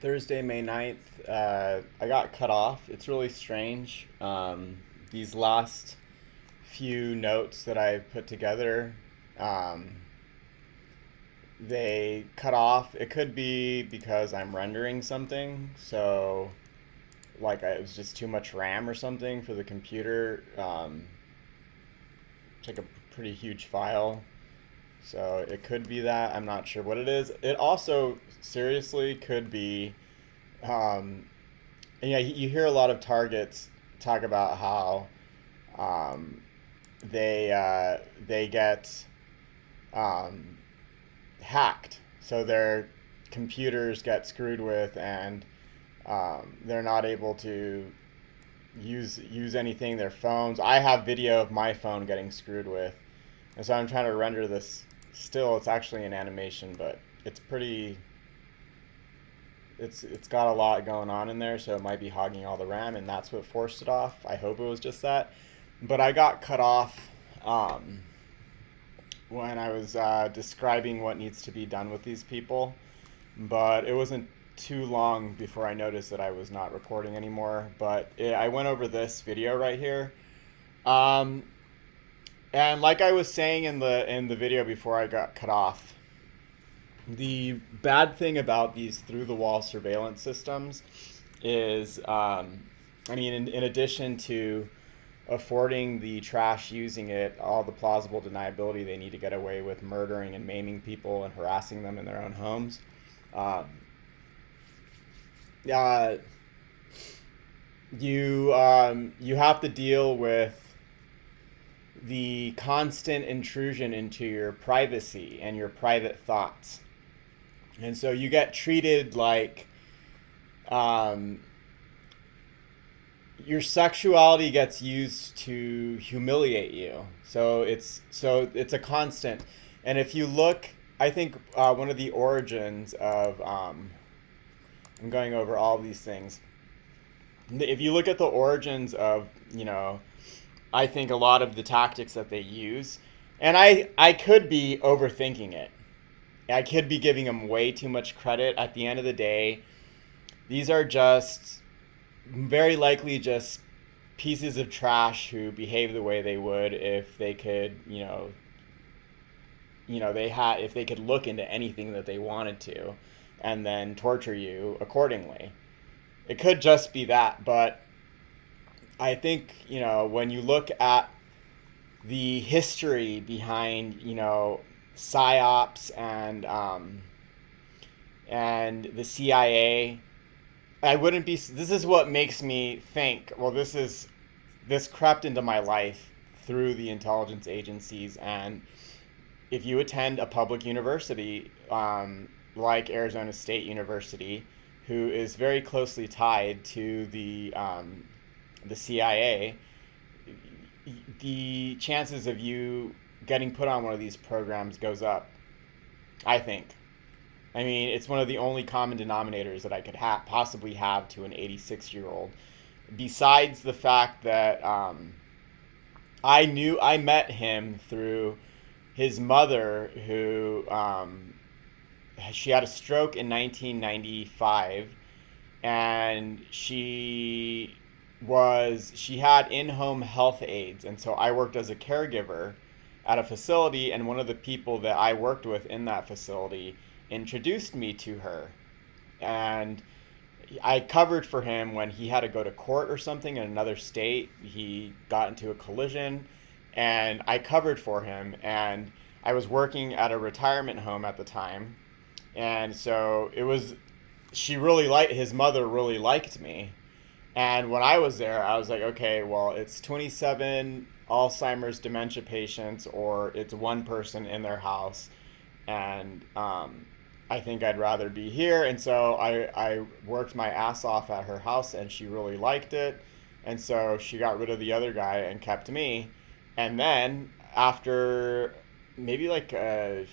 Thursday, May 9th, I got cut off. It's really strange. These last few notes that I've put together, um, they cut off. It could be because I'm rendering something. So, it was just too much RAM or something for the computer. It's like a pretty huge file. So it could be that. I'm not sure what it is. It also seriously could be. Um, and yeah, you hear a lot of targets talk about how um, they get um, hacked, so their computers get screwed with, and they're not able to use anything. Their phones. I have video of my phone getting screwed with, and so I'm trying to render this. Still, it's actually an animation, but it's pretty. It's got a lot going on in there, so it might be hogging all the RAM, and that's what forced it off. I hope it was just that, but I got cut off when I was describing what needs to be done with these people. But it wasn't too long before I noticed that I was not recording anymore. But I went over this video right here, um, and like I was saying in the video before I got cut off, the bad thing about these through the wall surveillance systems is, I mean, in addition to affording the trash using it all the plausible deniability they need to get away with murdering and maiming people and harassing them in their own homes, um, uh, you have to deal with the constant intrusion into your privacy and your private thoughts. And so you get treated like, um, your sexuality gets used to humiliate you. So it's a constant. And if you look, I think one of the origins of I'm going over all of these things. If you look at the origins of, I think a lot of the tactics that they use, and I could be overthinking it. I could be giving them way too much credit. At the end of the day, these are just very likely just pieces of trash who behave the way they would if they could, they had if they could look into anything that they wanted to, and then torture you accordingly. It could just be that, but I think when you look at the history behind psyops and the CIA. I wouldn't be. This is what makes me think. Well, this crept into my life through the intelligence agencies, and if you attend a public university like Arizona State University, who is very closely tied to the CIA, the chances of you getting put on one of these programs goes up. I think. I mean, it's one of the only common denominators that I could possibly have to an 86-year-old. Besides the fact that I met him through his mother, who she had a stroke in 1995, and she had in-home health aides, and so I worked as a caregiver at a facility, and one of the people that I worked with in that facility introduced me to her. And I covered for him when he had to go to court or something in another state. He got into a collision, and I covered for him. And I was working at a retirement home at the time, and so his mother really liked me. And when I was there, I was like, okay, well, it's 27 Alzheimer's dementia patients, or it's one person in their house, and I think I'd rather be here. And so I worked my ass off at her house, and she really liked it. And so she got rid of the other guy and kept me. And then after maybe like a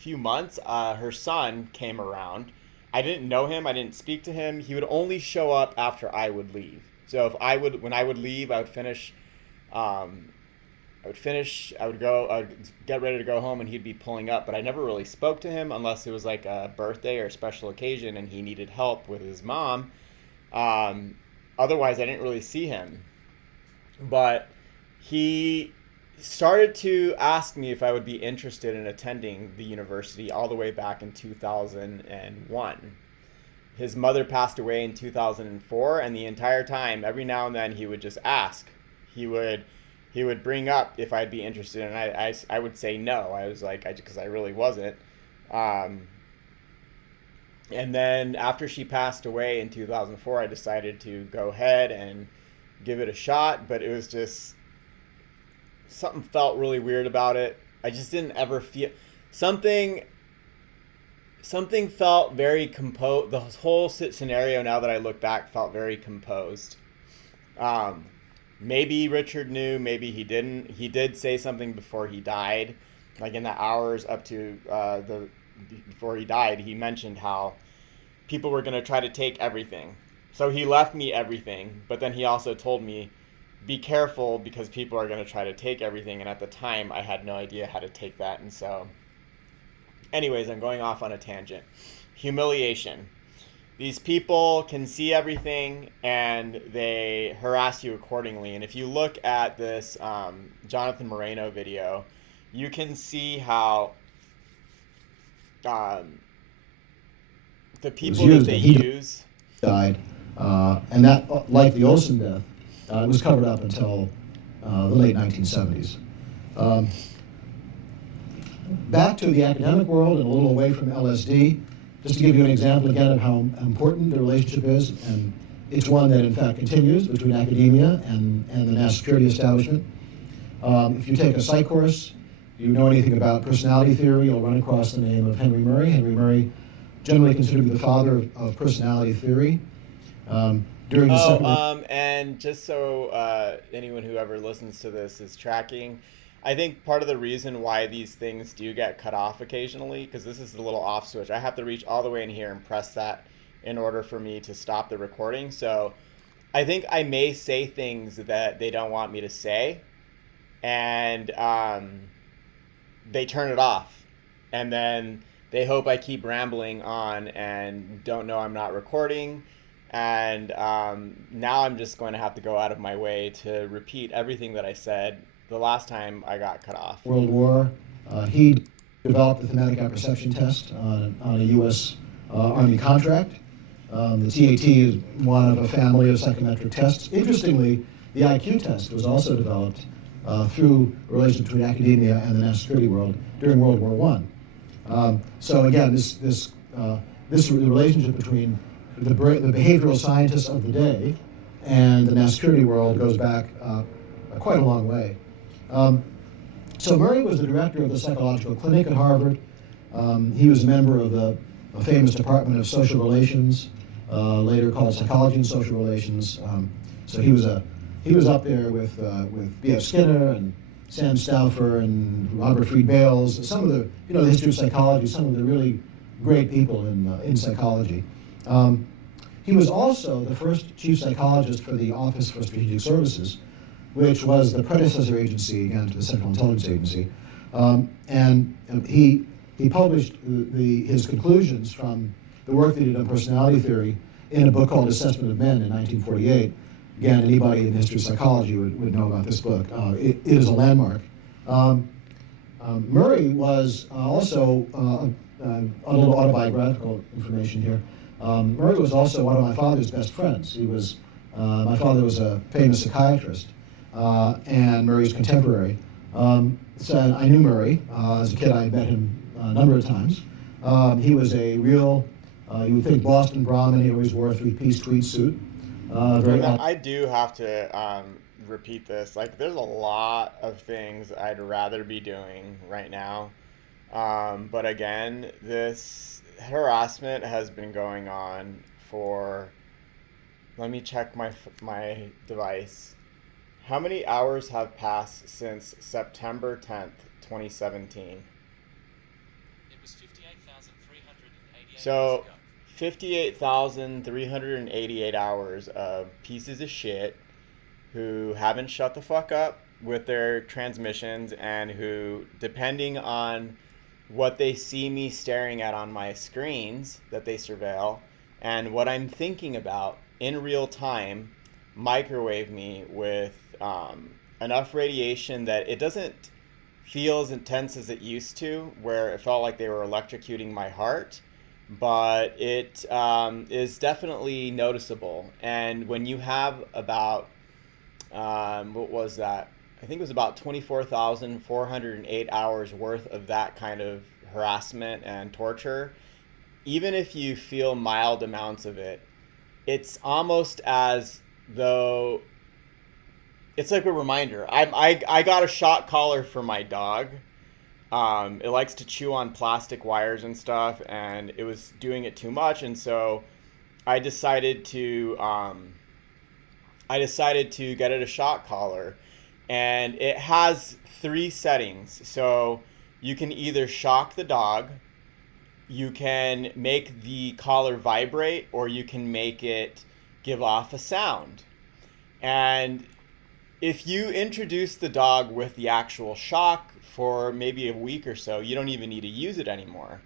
few months, her son came around. I didn't know him. I didn't speak to him. He would only show up after I would leave. So when I would leave, I would finish um, I would get ready to go home, and he'd be pulling up, but I never really spoke to him unless it was like a birthday or a special occasion and he needed help with his mom. Um, Otherwise, I didn't really see him. But he started to ask me if I would be interested in attending the university all the way back in 2001. His mother passed away in 2004, and the entire time, every now and then, he would just ask. He would he would bring up if I'd be interested, and I would say no. I was like, because I really wasn't. Um, and then after she passed away in 2004, I decided to go ahead and give it a shot, but it was just something felt really weird about it. I just didn't ever feel something something felt very composed. The whole scenario, now that I look back, felt very composed. Um, Maybe Richard knew, maybe he didn't. He did say something before he died, like in the hours up to the before he died. He mentioned how people were gonna try to take everything. So he left me everything, but then he also told me, be careful because people are gonna try to take everything. And at the time, I had no idea how to take that, and so anyways, I'm going off on a tangent. Humiliation. These people can see everything and they harass you accordingly. And if you look at this Jonathan Moreno video, you can see how um, the people that they use died, and that, like the Olson death, it was covered up until the late 1970s. Back to the academic world and a little away from LSD, just to give you an example again of how important the relationship is, and it's one that in fact continues between academia and the national security establishment. If you take a psych course, you know anything about personality theory, you'll run across the name of Henry Murray. Henry Murray, generally considered to be the father of personality theory. During the and just so anyone who ever listens to this is tracking, I think part of the reason why these things do get cut off occasionally, because this is the little off switch, I have to reach all the way in here and press that in order for me to stop the recording. So I think I may say things that they don't want me to say, and they turn it off. And then they hope I keep rambling on and don't know I'm not recording. And now I'm just going to have to go out of my way to repeat everything that I said the last time I got cut off. World War, he developed the thematic apperception test on a U.S. Army contract. The TAT is one of a family of psychometric tests. Interestingly, the IQ test was also developed through a relation between academia and the national security world during World War I. So again, this relationship between the behavioral scientists of the day and the national security world goes back quite a long way. So Murray was the director of the psychological clinic at Harvard. He was a member of the famous Department of Social Relations, later called Psychology and Social Relations. So he was up there with B.F. Skinner and Sam Stauffer and Robert Fried Bales, some of the history of psychology, some of the really great people in psychology. He was also the first chief psychologist for the Office for Strategic Services, which was the predecessor agency, again, to the Central Intelligence Agency. And he published his conclusions from the work that he did on personality theory in a book called Assessment of Men in 1948. Again, anybody in the history of psychology would know about this book. It is a landmark. Murray was also, a little autobiographical information here, Murray was also one of my father's best friends. My father was a famous psychiatrist, and Murray's contemporary. So I knew Murray. As a kid, I met him a number of times. He was a real, you would think Boston Brahmin. He always wore a three-piece tweed suit. I do have to repeat this. Like, there's a lot of things I'd rather be doing right now. But again, this harassment has been going on for, let me check my device. How many hours have passed since September 10th, 2017? It was 58,388 so 58,388 hours of pieces of shit who haven't shut the fuck up with their transmissions and who, depending on what they see me staring at on my screens that they surveil and what I'm thinking about in real time, microwave me with enough radiation that it doesn't feel as intense as it used to, where it felt like they were electrocuting my heart, but it is definitely noticeable. And when you have about, what was that? I think it was about 24,408 hours worth of that kind of harassment and torture. Even if you feel mild amounts of it, it's almost as though it's like a reminder. I got a shock collar for my dog. It likes to chew on plastic wires and stuff, and it was doing it too much, and so I decided to get it a shock collar, and it has three settings. So you can either shock the dog, you can make the collar vibrate, or you can make it give off a sound. And if you introduce the dog with the actual shock for maybe a week or so, you don't even need to use it anymore.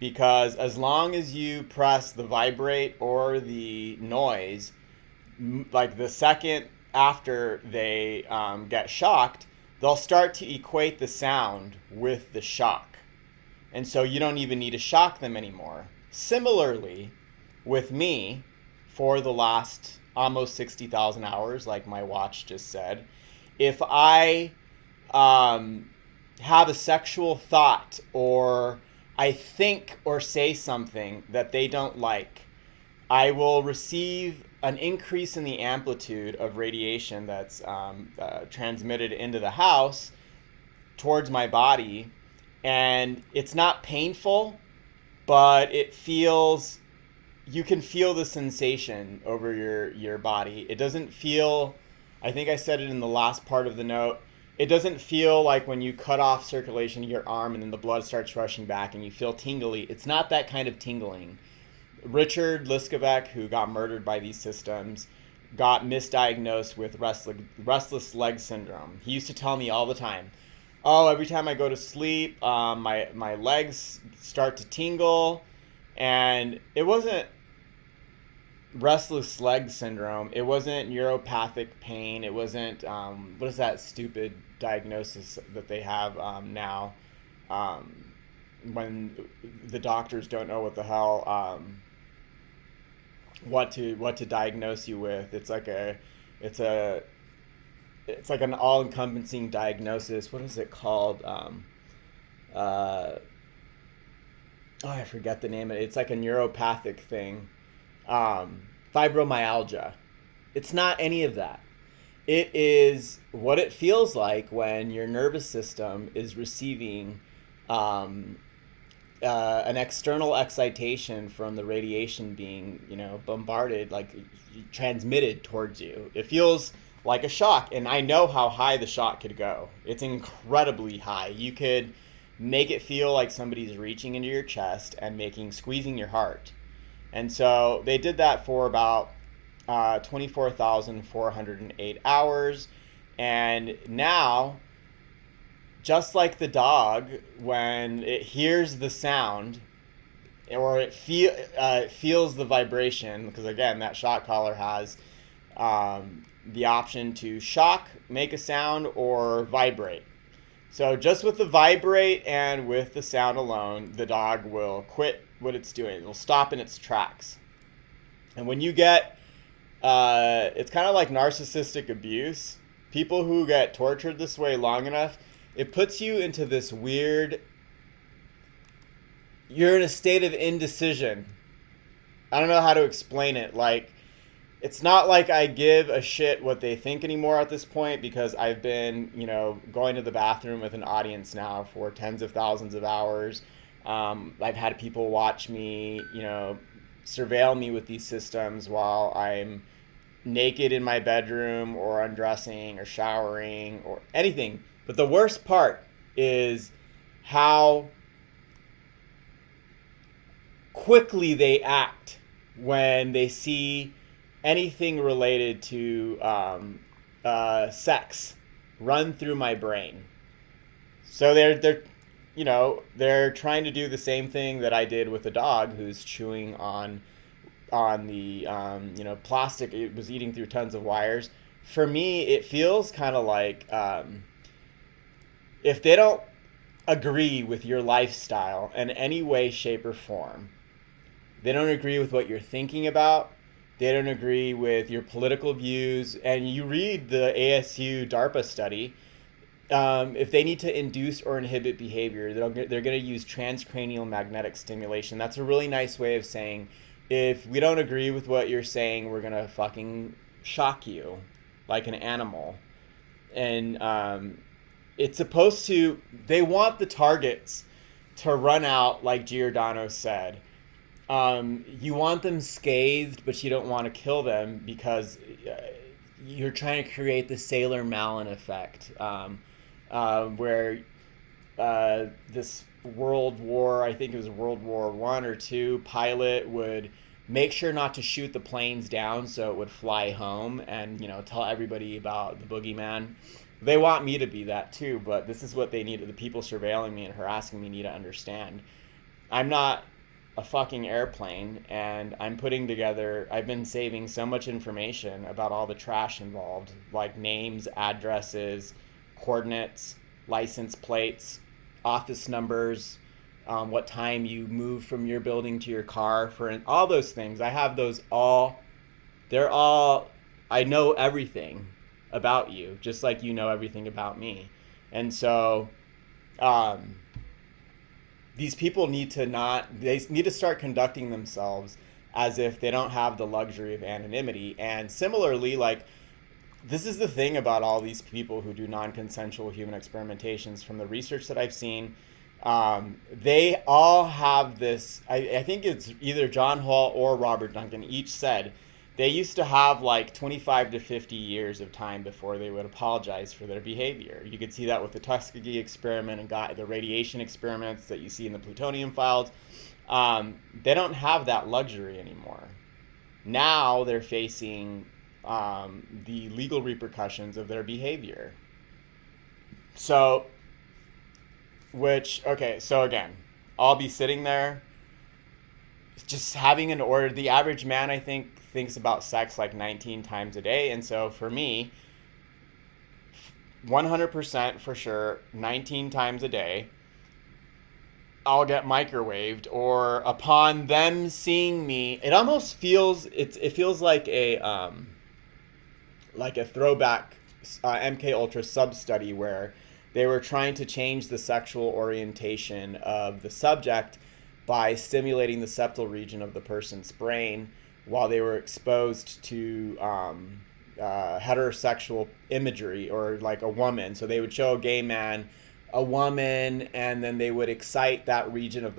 Because as long as you press the vibrate or the noise, like the second after they get shocked, they'll start to equate the sound with the shock. And so you don't even need to shock them anymore. Similarly, with me, for the last almost 60,000 hours, like my watch just said, if I have a sexual thought, or I think or say something that they don't like, I will receive an increase in the amplitude of radiation that's transmitted into the house towards my body. And it's not painful, but it feels, you can feel the sensation over your body. It doesn't feel, I think I said it in the last part of the note, it doesn't feel like when you cut off circulation in your arm and then the blood starts rushing back and you feel tingly. It's not that kind of tingling. Richard Liskovec, who got murdered by these systems, got misdiagnosed with restless leg syndrome. He used to tell me all the time, oh, every time I go to sleep, my legs start to tingle. And it wasn't restless leg syndrome. It wasn't neuropathic pain. It wasn't, what is that stupid diagnosis that they have now, when the doctors don't know what the hell, what to diagnose you with. It's like an all-encompassing diagnosis. What is it called? I forget the name of it. It's like a neuropathic thing. Fibromyalgia. It's not any of that. It is what it feels like when your nervous system is receiving an external excitation from the radiation being, bombarded, like transmitted towards you. It feels like a shock, and I know how high the shock could go. It's incredibly high. You could make it feel like somebody's reaching into your chest and squeezing your heart. And so they did that for about 24,408 hours. And now, just like the dog, when it hears the sound, or it feels the vibration, because again, that shock collar has the option to shock, make a sound, or vibrate. So just with the vibrate and with the sound alone, the dog will quit what it's doing. It'll stop in its tracks. And when you get, it's kind of like narcissistic abuse. People who get tortured this way long enough, it puts you into this weird, you're in a state of indecision. I don't know how to explain it. Like, it's not like I give a shit what they think anymore at this point, because I've been, going to the bathroom with an audience now for tens of thousands of hours. I've had people watch me, surveil me with these systems while I'm naked in my bedroom or undressing or showering or anything. But the worst part is how quickly they act when they see anything related to sex. run through my brain. So they're trying to do the same thing that I did with the dog who's chewing on the plastic. It was eating through tons of wires. For me, it feels kind of like if they don't agree with your lifestyle in any way, shape, or form, they don't agree with what you're thinking about, they don't agree with your political views, and you read the ASU DARPA study, if they need to induce or inhibit behavior, they're going to use transcranial magnetic stimulation. That's a really nice way of saying, if we don't agree with what you're saying, we're going to fucking shock you like an animal. And it's supposed to, they want the targets to run out, like Giordano said. You want them scathed, but you don't want to kill them because you're trying to create the Sailor Malin effect, where this World War, I think it was World War I or II, pilot would make sure not to shoot the planes down so it would fly home and, tell everybody about the boogeyman. They want me to be that too, but this is what they need. The people surveilling me and harassing me need to understand. I'm not a fucking airplane, and I've been saving so much information about all the trash involved, like names, addresses, coordinates, license plates, office numbers, what time you move from your building to your car, all those things. I have those all. I know everything about you, just like you know everything about me. And so these people need to start conducting themselves as if they don't have the luxury of anonymity. And similarly, like, this is the thing about all these people who do non-consensual human experimentations. From the research that I've seen, they all have this, I think it's either John Hall or Robert Duncan each said, they used to have like 25 to 50 years of time before they would apologize for their behavior. You could see that with the Tuskegee experiment and the radiation experiments that you see in the plutonium files. They don't have that luxury anymore. Now they're facing the legal repercussions of their behavior. So again, I'll be sitting there just having an order. The average man, I think, thinks about sex like 19 times a day. And so for me, 100% for sure, 19 times a day, I'll get microwaved, or upon them seeing me, it almost feels, it feels like a throwback MK Ultra sub-study where they were trying to change the sexual orientation of the subject by stimulating the septal region of the person's brain while they were exposed to heterosexual imagery, or like a woman. So they would show a gay man, a woman, and then they would excite that region of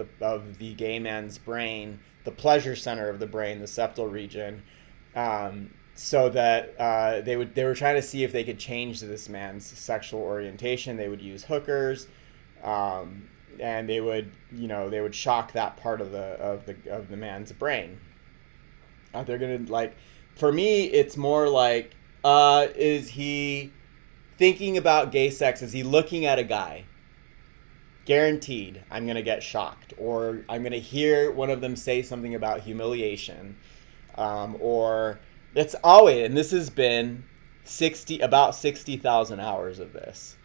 the gay man's brain, the pleasure center of the brain, the septal region, so that they were trying to see if they could change this man's sexual orientation. They would use hookers, and they would shock that part of the man's brain. They're gonna, like, for me, it's more like, is he thinking about gay sex? Is he looking at a guy? Guaranteed, I'm gonna get shocked, or I'm gonna hear one of them say something about humiliation, or it's always, and this has been about 60,000 hours of this,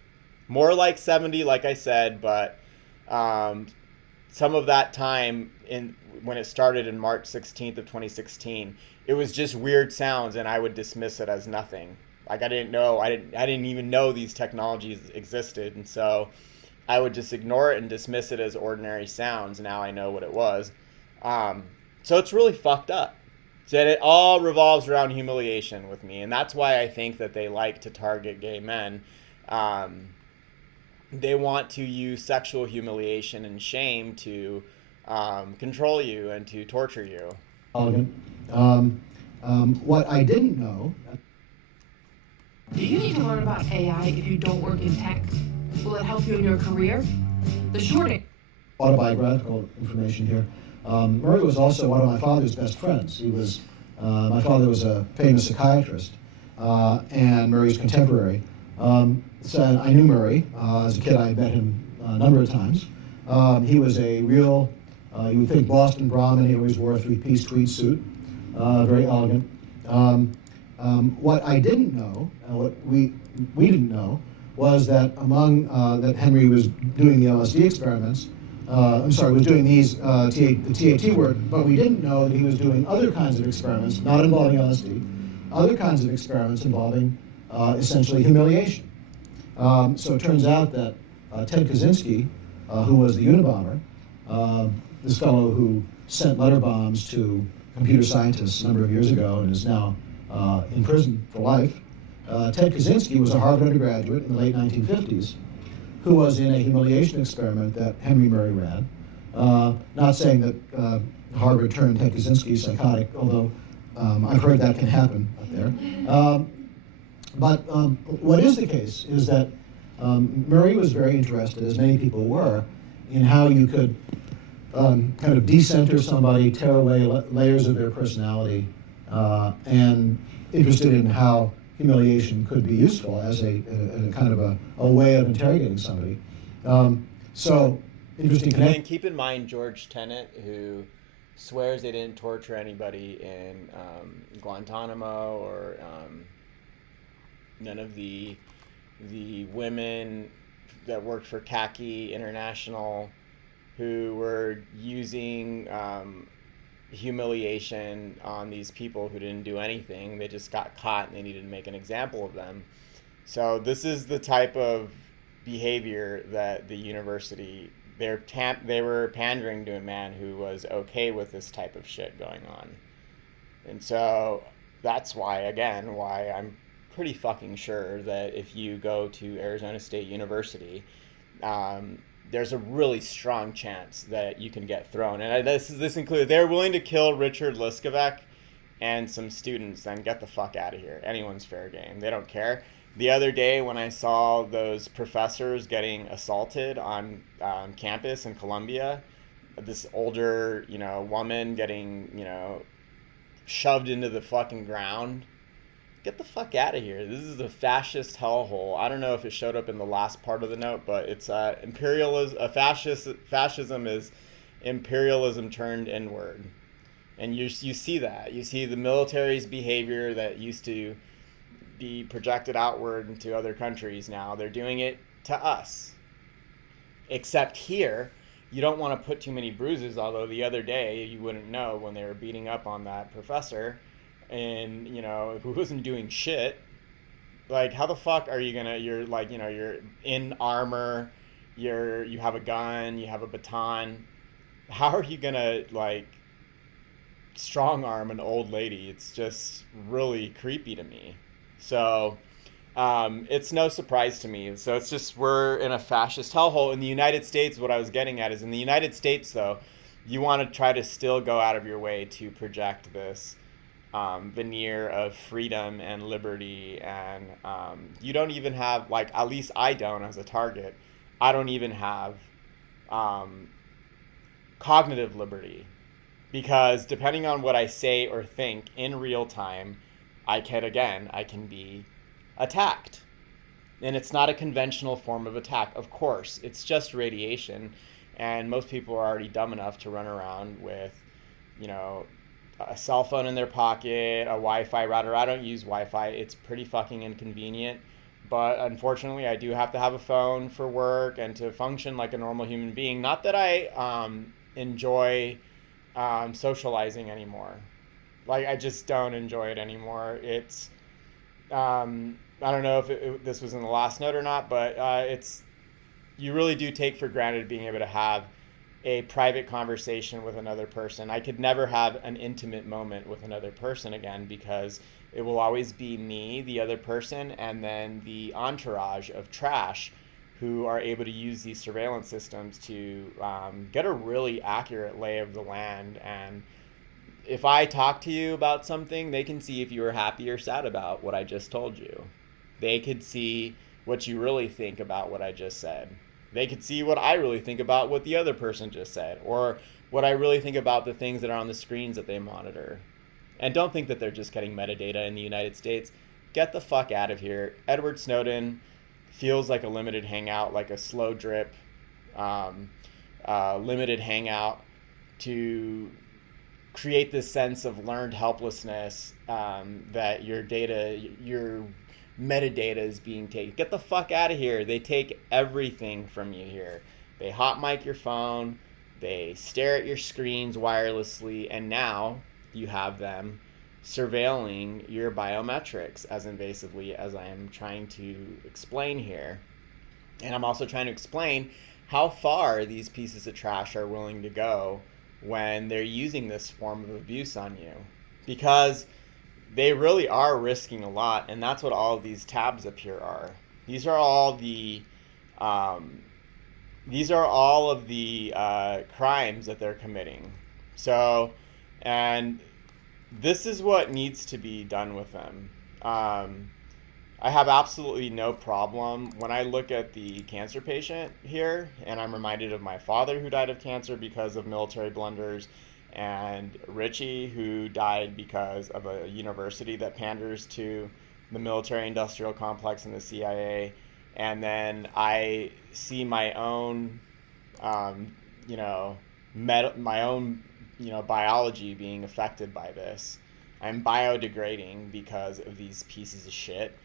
more like 70, like I said, but some of that time when it started in March 16th of 2016, it was just weird sounds, and I would dismiss it as nothing. Like, I didn't even know these technologies existed, and so I would just ignore it and dismiss it as ordinary sounds. Now I know what it was. So it's really fucked up. So it all revolves around humiliation with me, and that's why I think that they like to target gay men. They want to use sexual humiliation and shame to control you and to torture you. What I didn't know. Do you need to learn about AI if you don't work in tech? Will it help you in your career? The short Autobiographical information here. Murray was also one of my father's best friends. My father was a famous psychiatrist, and Murray's contemporary. said, I knew Murray. As a kid, I met him a number of times. He was a real, you would think Boston Brahmin. He always wore a three-piece tweed suit, very elegant. What I didn't know, what we didn't know, was that that Henry was doing the LSD experiments. Was doing these the TAT work, but we didn't know that he was doing other kinds of experiments, not involving LSD, other kinds of experiments involving essentially humiliation. So it turns out that Ted Kaczynski, who was the Unabomber, this fellow who sent letter bombs to computer scientists a number of years ago and is now in prison for life, Ted Kaczynski was a Harvard undergraduate in the late 1950s who was in a humiliation experiment that Henry Murray ran. Not saying that Harvard turned Ted Kaczynski psychotic, although I've heard that can happen up there. But what is the case is that Murray was very interested, as many people were, in how you could kind of decenter somebody, tear away layers of their personality, and interested in how humiliation could be useful as a kind of a way of interrogating somebody. So, interesting And connection. then keep in mind George Tenet, who swears they didn't torture anybody in Guantanamo or none of the women that worked for Khaki International who were using humiliation on these people who didn't do anything. They just got caught and they needed to make an example of them. So this is the type of behavior that the university, they were pandering to a man who was okay with this type of shit going on. And so that's why I'm pretty fucking sure that if you go to Arizona State University, there's a really strong chance that you can get thrown. And this includes, they're willing to kill Richard Liskovec and some students, then get the fuck out of here. Anyone's fair game. They don't care. The other day when I saw those professors getting assaulted on campus in Columbia, this older, woman getting, shoved into the fucking ground. Get the fuck out of here. This is a fascist hellhole. I don't know if it showed up in the last part of the note, but it's imperialism. Fascism is imperialism turned inward. And you see that. You see the military's behavior that used to be projected outward into other countries now. They're doing it to us. Except here, you don't want to put too many bruises, although the other day you wouldn't know when they were beating up on that professor and, who wasn't doing shit. Like, how the fuck are you gonna, you're in armor, you have a gun, you have a baton. How are you gonna, strong arm an old lady? It's just really creepy to me. So, it's no surprise to me. So it's just, we're in a fascist hellhole. In the United States, what I was getting at is in the United States, though, you want to try to still go out of your way to project this veneer of freedom and liberty. And you don't even have, at least I don't as a target, I don't even have cognitive liberty. Because depending on what I say or think in real time, I can be attacked. And it's not a conventional form of attack, of course. It's just radiation. And most people are already dumb enough to run around with, a cell phone in their pocket, a Wi-Fi router. I don't use Wi-Fi. It's pretty fucking inconvenient. But unfortunately, I do have to have a phone for work and to function like a normal human being. Not that I enjoy socializing anymore. I just don't enjoy it anymore. It's, I don't know if this was in the last note or not, but you really do take for granted being able to have a private conversation with another person. I could never have an intimate moment with another person again because it will always be me, the other person, and then the entourage of trash who are able to use these surveillance systems to get a really accurate lay of the land. And if I talk to you about something, they can see if you were happy or sad about what I just told you. They could see what you really think about what I just said. They could see what I really think about what the other person just said, or what I really think about the things that are on the screens that they monitor. And don't think that they're just getting metadata in the United States. get the fuck out of here. Edward Snowden feels like a limited hangout, like a slow drip, limited hangout to create this sense of learned helplessness, that your data, your metadata is being taken. Get the fuck out of here. They take everything from you here. They hot mic your phone, they stare at your screens wirelessly, and now you have them surveilling your biometrics as invasively as I am trying to explain here. And I'm also trying to explain how far these pieces of trash are willing to go when they're using this form of abuse on you, because they really are risking a lot. And that's what all of these tabs up here are. These are all of the crimes that they're committing. So, and this is what needs to be done with them. I have absolutely no problem when I look at the cancer patient here, and I'm reminded of my father who died of cancer because of military blunders, and Richie who died because of a university that panders to the military industrial complex and the CIA. And then I see my own, biology being affected by this. I'm biodegrading because of these pieces of shit.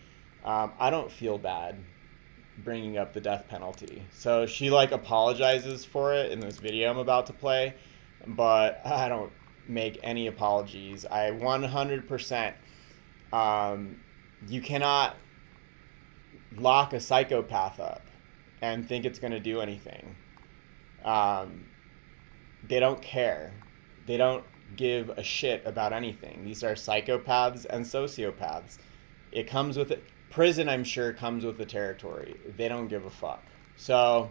I don't feel bad bringing up the death penalty. So she apologizes for it in this video I'm about to play, but I don't make any apologies. I 100%, you cannot lock a psychopath up and think it's going to do anything. They don't care. They don't give a shit about anything. These are psychopaths and sociopaths. It comes with it. Prison, I'm sure, comes with the territory. They don't give a fuck. So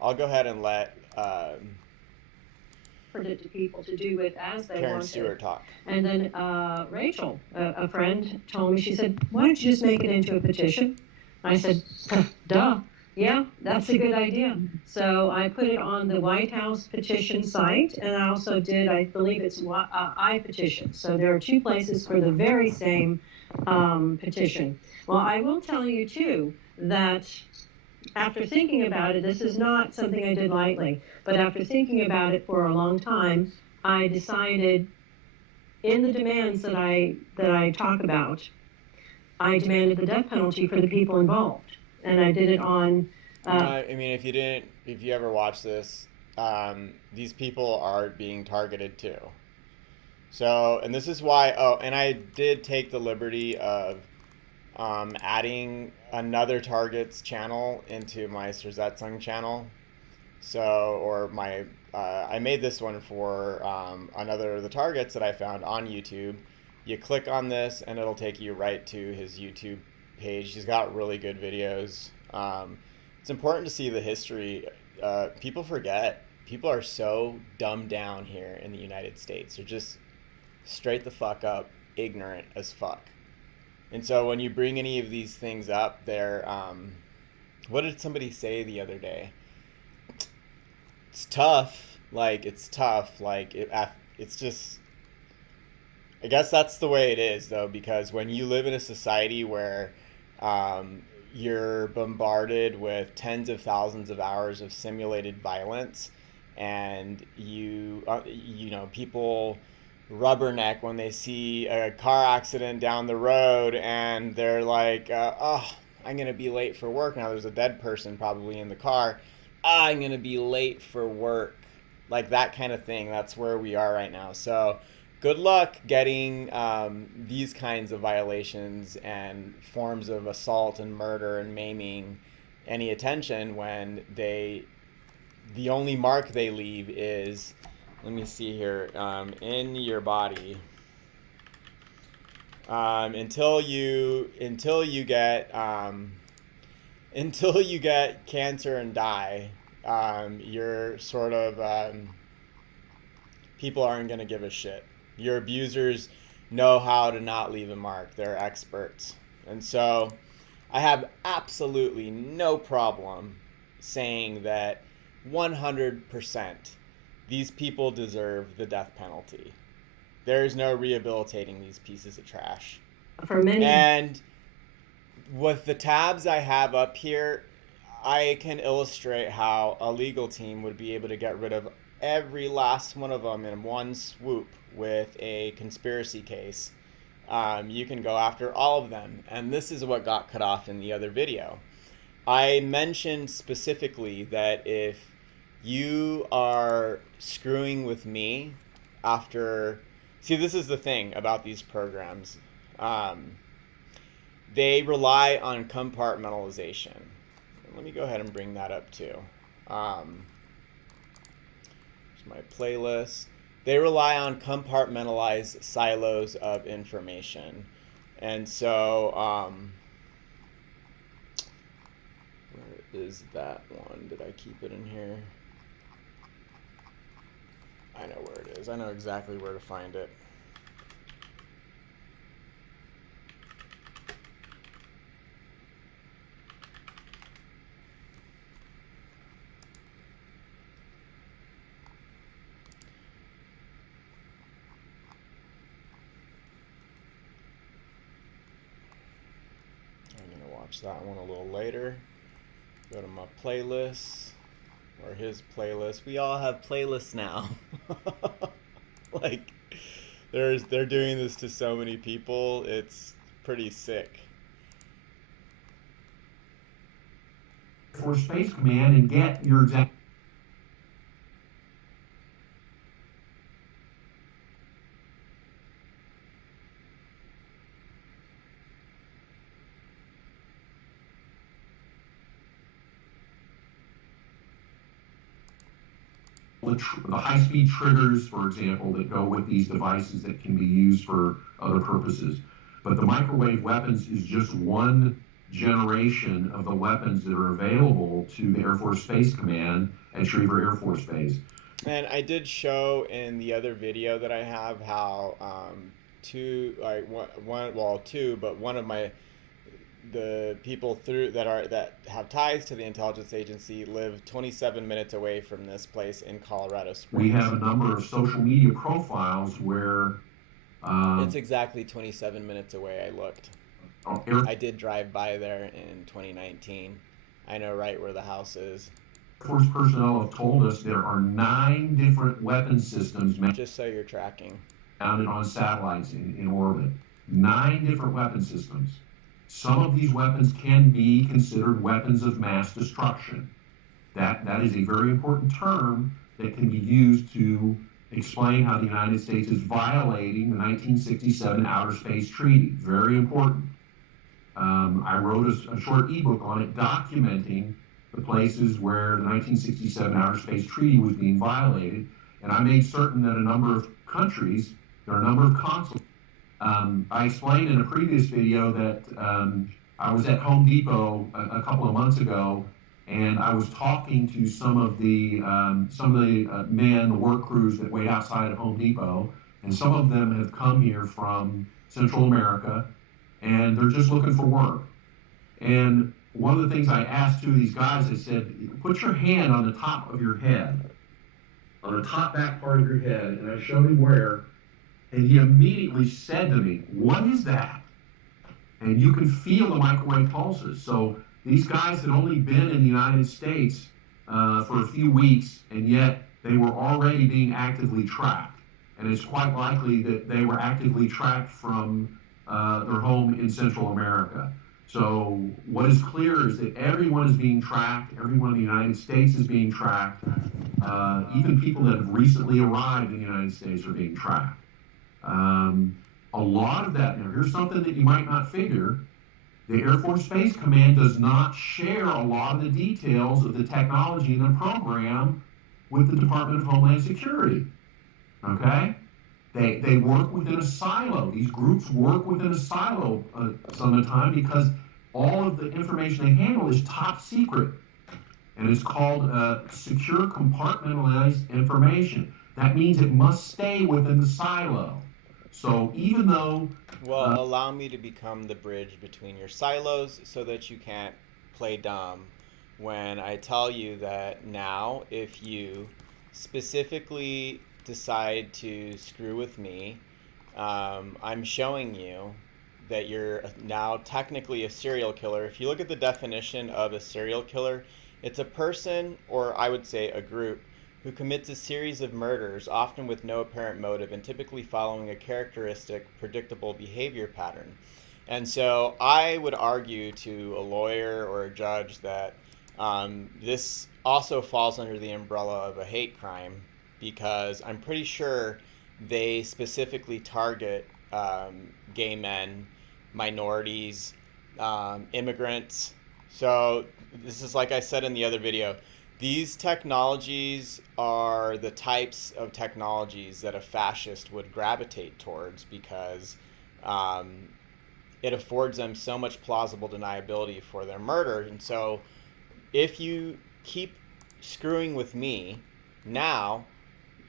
I'll go ahead and let it to people to do with as they Karen wanted. Stewart talk. And then Rachel, a friend, told me, she said, why don't you just make it into a petition? I said, duh. Yeah, that's a good idea. So I put it on the White House petition site, and I also did, I believe it's iPetition. So there are two places for the very same petition. Well, I will tell you too that after thinking about it, this is not something I did lightly, but after thinking about it for a long time, I decided in the demands that I talk about, I demanded the death penalty for the people involved. And I did it on... I mean, if you ever watch this, these people are being targeted too. So, and this is why, and I did take the liberty of adding another target's channel into my Sung channel. So, or I made this one for another of the targets that I found on YouTube. You click on this and it'll take you right to his YouTube page. He's got really good videos. It's important to see the history. People forget. People are so dumbed down here in the United States. They're just straight the fuck up, ignorant as fuck. And so when you bring any of these things up, they're, what did somebody say the other day? It's tough. It's tough. It's just, I guess that's the way it is, though, because when you live in a society where you're bombarded with tens of thousands of hours of simulated violence, and people rubberneck when they see a car accident down the road, and they're like, I'm gonna be late for work. Now there's a dead person probably in the car. I'm gonna be late for work. Like that kind of thing. That's where we are right now. So good luck getting these kinds of violations and forms of assault and murder and maiming any attention when the only mark they leave is, let me see here, in your body. Until you get cancer and die, you're sort of, people aren't gonna give a shit. Your abusers know how to not leave a mark. They're experts. And so I have absolutely no problem saying that 100% these people deserve the death penalty. There is no rehabilitating these pieces of trash. For many, And with the tabs I have up here, I can illustrate how a legal team would be able to get rid of every last one of them in one swoop with a conspiracy case. You can go after all of them. And this is what got cut off in the other video. I mentioned specifically that if you are screwing with me after. See, this is the thing about these programs. They rely on compartmentalization. Let me go ahead and bring that up too. Here's my playlist. They rely on compartmentalized silos of information. And so, where is that one? Did I keep it in here? I know where it is. I know exactly where to find it. Watch that one a little later. Go to my playlists or his playlist. We all have playlists now. Like they're doing this to so many people. It's pretty sick. For Space Command and get your exact. The high-speed triggers, for example, that go with these devices that can be used for other purposes. But the microwave weapons is just one generation of the weapons that are available to the Air Force Space Command at Schriever Air Force Base. And I did show in the other video that I have how one of the people that have ties to the intelligence agency live 27 minutes away from this place in Colorado Springs. We have a number of social media profiles where it's exactly 27 minutes away. I looked. I did drive by there in 2019. I know right where the house is. Air Force personnel have told us there are 9 different weapon systems just so you're tracking mounted on satellites in orbit. 9 different weapon systems. Some of these weapons can be considered weapons of mass destruction. That is a very important term that can be used to explain how the United States is violating the 1967 Outer Space Treaty. Very important. I wrote a short ebook on it documenting the places where the 1967 Outer Space Treaty was being violated, and I made certain that a number of countries, there are a number of consulates. I explained in a previous video that I was at Home Depot a couple of months ago, and I was talking to some of the men, the work crews that wait outside of Home Depot, and some of them have come here from Central America, and they're just looking for work. And one of the things I asked two of these guys, I said, put your hand on the top of your head, on the top back part of your head, and I showed him where, and he immediately said to me, what is that? And you can feel the microwave pulses. So these guys had only been in the United States for a few weeks, and yet they were already being actively tracked. And it's quite likely that they were actively tracked from their home in Central America. So what is clear is that everyone is being tracked, everyone in the United States is being tracked, even people that have recently arrived in the United States are being tracked. A lot of that, now here's something that you might not figure, the Air Force Space Command does not share a lot of the details of the technology in the program with the Department of Homeland Security, okay? They work within a silo. These groups work within a silo some of the time because all of the information they handle is top secret. And it's called secure compartmentalized information. That means it must stay within the silo. So even though... Well, allow me to become the bridge between your silos so that you can't play dumb when I tell you that now if you specifically decide to screw with me, I'm showing you that you're now technically a serial killer. If you look at the definition of a serial killer, it's a person, or I would say a group, who commits a series of murders, often with no apparent motive and typically following a characteristic, predictable behavior pattern. And so I would argue to a lawyer or a judge that this also falls under the umbrella of a hate crime, because I'm pretty sure they specifically target gay men, minorities, immigrants. So this is, like I said in the other video, these technologies are the types of technologies that a fascist would gravitate towards, because it affords them so much plausible deniability for their murder. And so if you keep screwing with me, now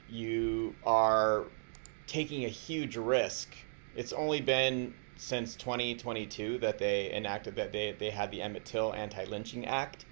you are taking a huge risk. It's only been since 2022 that they enacted, that they had the Emmett Till Anti-Lynching Act.